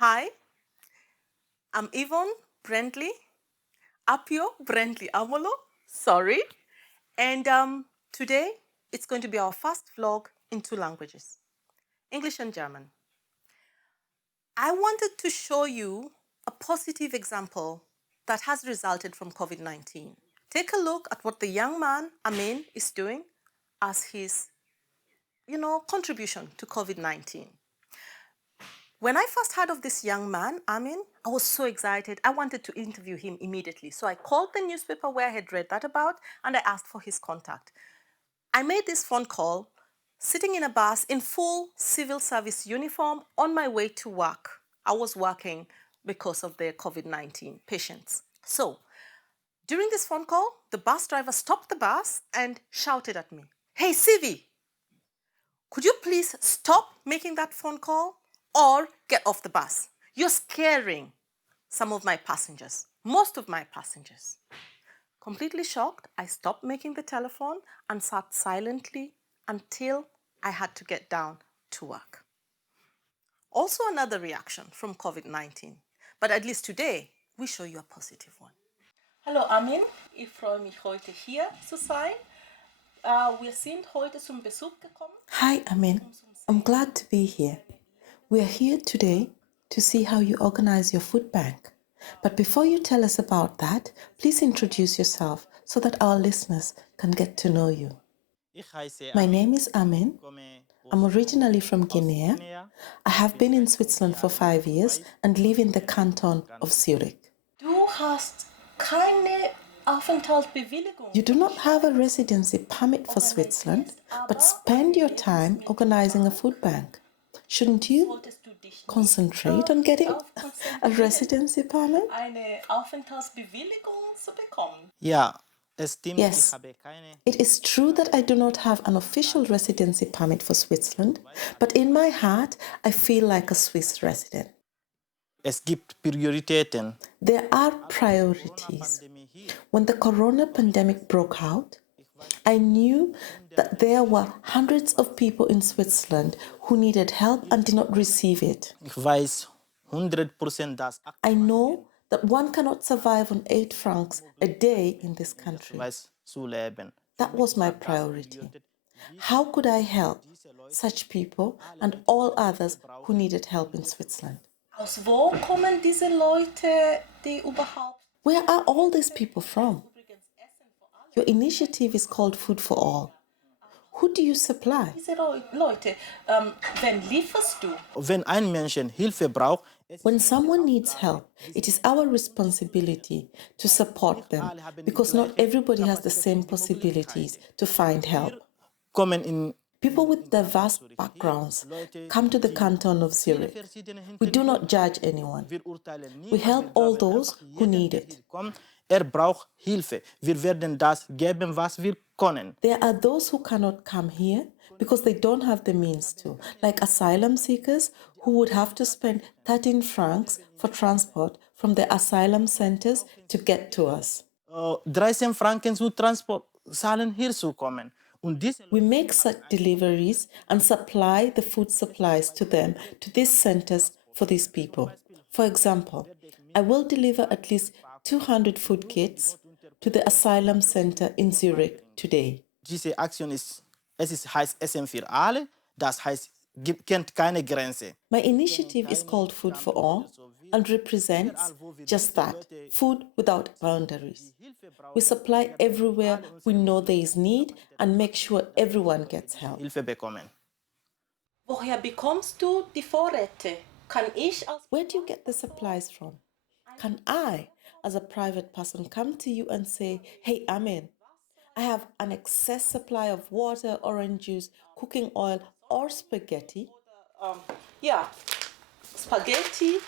Hi, I'm Yvonne Brendley, Apio brändle-amolo, sorry. And today it's going to be our first vlog in two languages, English and German. I wanted to show you a positive example that has resulted from COVID-19. Take a look at what the young man, Amine, is doing as his, contribution to COVID-19. When I first heard of this young man, Amin, I was so excited. I wanted to interview him immediately. So I called the newspaper where I had read that about and I asked for his contact. I made this phone call sitting in a bus in full civil service uniform on my way to work. I was working because of the COVID-19 patients. So during this phone call, the bus driver stopped the bus and shouted at me, "Hey, Sivi, could you please stop making that phone call or get off the bus? You're scaring some of my passengers, most of my passengers." Completely shocked, I stopped making the telephone and sat silently until I had to get down to work. Also another reaction from COVID-19, but at least today we show you a positive one. Hallo Amin, ich freue mich heute hier zu sein. Wir sind heute zum Besuch gekommen. Hi, Amin. I'm glad to be here. We are here today to see how you organize your food bank. But before you tell us about that, please introduce yourself so that our listeners can get to know you. My name is Amin. I'm originally from Guinea. I have been in Switzerland for 5 years and live in the canton of Zürich. Du hast keine Aufenthaltsbewilligung. You do not have a residency permit for Switzerland, but spend your time organizing a food bank. Shouldn't you concentrate on getting a residency permit? Eine Aufenthaltsbewilligung zu bekommen. Yes, it is true that I do not have an official residency permit for Switzerland, but in my heart, I feel like a Swiss resident. Es gibt Prioritäten. There are priorities. When the corona pandemic broke out, I knew that there were hundreds of people in Switzerland who needed help and did not receive it. Ich weiß 100%, dass I know that one cannot survive on 8 francs a day in this country. zu leben. That was my priority. How could I help such people and all others who needed help in Switzerland? Aus wo kommen diese Leute, die überhaupt? Where are all these people from? Your initiative is called Food for All. Who do you supply? Diese Leute, wen lieferst du? Wenn ein Mensch Hilfe braucht, When someone needs help, it is our responsibility to support them because not everybody has the same possibilities to find help. kommen in People with diverse backgrounds come to the canton of Zurich. We do not judge anyone. wir urteilen nie. We help all those who need it. Braucht Hilfe. Wir werden das geben, was wir können. There are those who cannot come here because they don't have the means to, like asylum seekers who would have to spend 13 francs for transport from the asylum centers to get to us. 13 Franken zu Transport zahlen hier zu kommen. Und diese We make such deliveries and supply the food supplies to them, to these centers for these people. For example, I will deliver at least 200 food kits to the asylum center in Zurich today. diese Aktion heißt Essen für alle, das heißt, kennt keine Grenze. My initiative is called Food for All and represents just that, food without boundaries. We supply everywhere we know there is need and make sure everyone gets help. Hilfe bekommen. Woher bekommst du die Vorräte? Kann ich als Where do you get the supplies from? Can I, as a private person, come to you and say, "Hey, Amin, I have an excess supply of water, orange juice, cooking oil, or spaghetti"? Spaghetti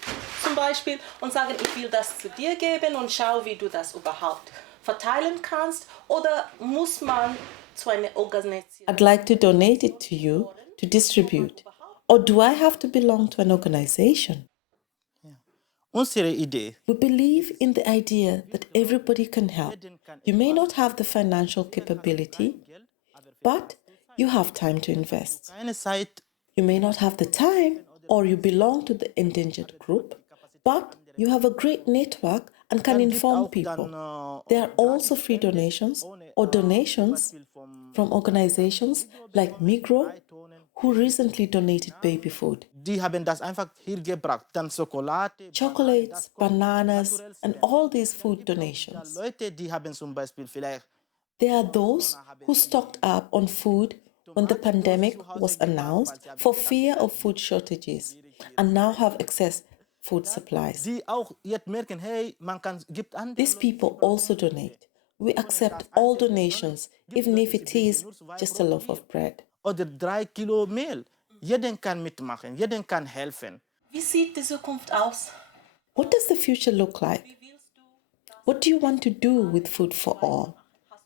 zum Beispiel und sagen, ich will das zu dir geben und schau, wie du das überhaupt verteilen kannst, oder muss man zu einer Organisation? I'd like to donate it to you to distribute. Or do I have to belong to an organization? Unsere Idee, We believe in the idea that everybody can help. You may not have the financial capability, but you have time to invest. keine Zeit You may not have the time or you belong to the endangered group, but you have a great network and can inform people. There are also free donations or donations from organizations like Migro, who recently donated baby food. Die haben das einfach hier gebracht. Dann Schokolade, Chocolates, bananas, and all these food donations. Leute, die haben zum Beispiel vielleicht There are those who stocked up on food when the pandemic was announced for fear of food shortages and now have excess food supplies. die auch jetzt merken, hey, man kann, gibt andere These people also donate. We accept all donations, even if it is just a loaf of bread. oder 3 Kilo Mehl. Jeder kann mitmachen, jeder kann helfen. Wie sieht die Zukunft aus? What does the future look like? What do you want to do with food for all?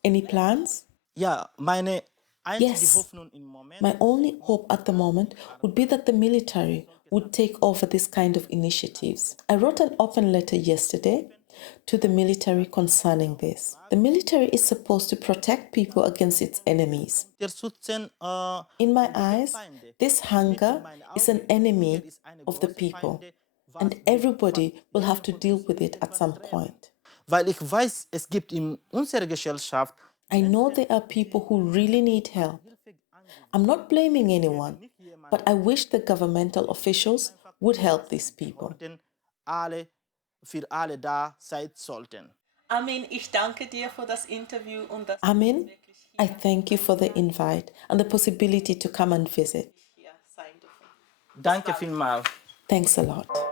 Any plans? Ja, meine einzige Yes. Hoffnung im Moment, My only hope at the moment would be that the military would take over this kind of initiatives. I wrote an open letter yesterday to the military concerning this. The military is supposed to protect people against its enemies. unterstützen, In my eyes, this hunger is an enemy of the people, and everybody will have to deal with it at some point. weil ich weiß, es gibt in unserer Gesellschaft I know there are people who really need help. I'm not blaming anyone, but I wish the governmental officials would help these people. alle, für alle da sein sollten. Amin, ich danke dir für das Interview und dass Amin, I thank you for the invite and the possibility to come and visit. wir hier sein dürfen. Danke vielmals. Thanks a lot.